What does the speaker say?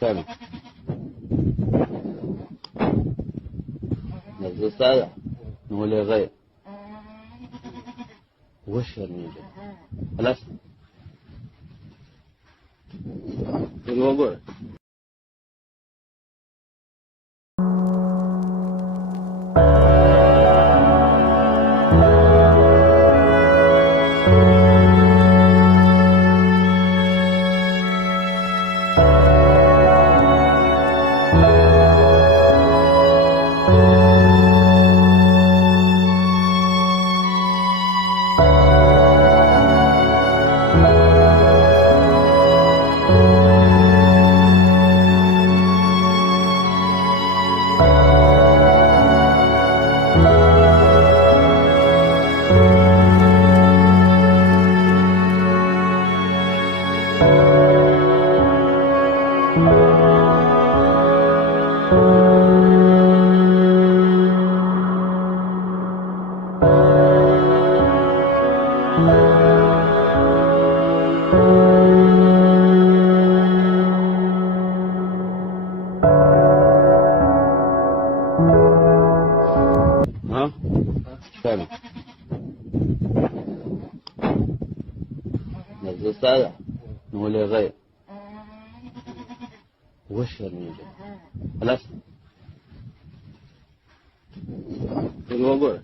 فعلا. نزل سادة نولي غير وش الموجود خلاص الموضوع. ها فعلا. نزل سادة نولي غير وش الموجود خلاص الموضوع.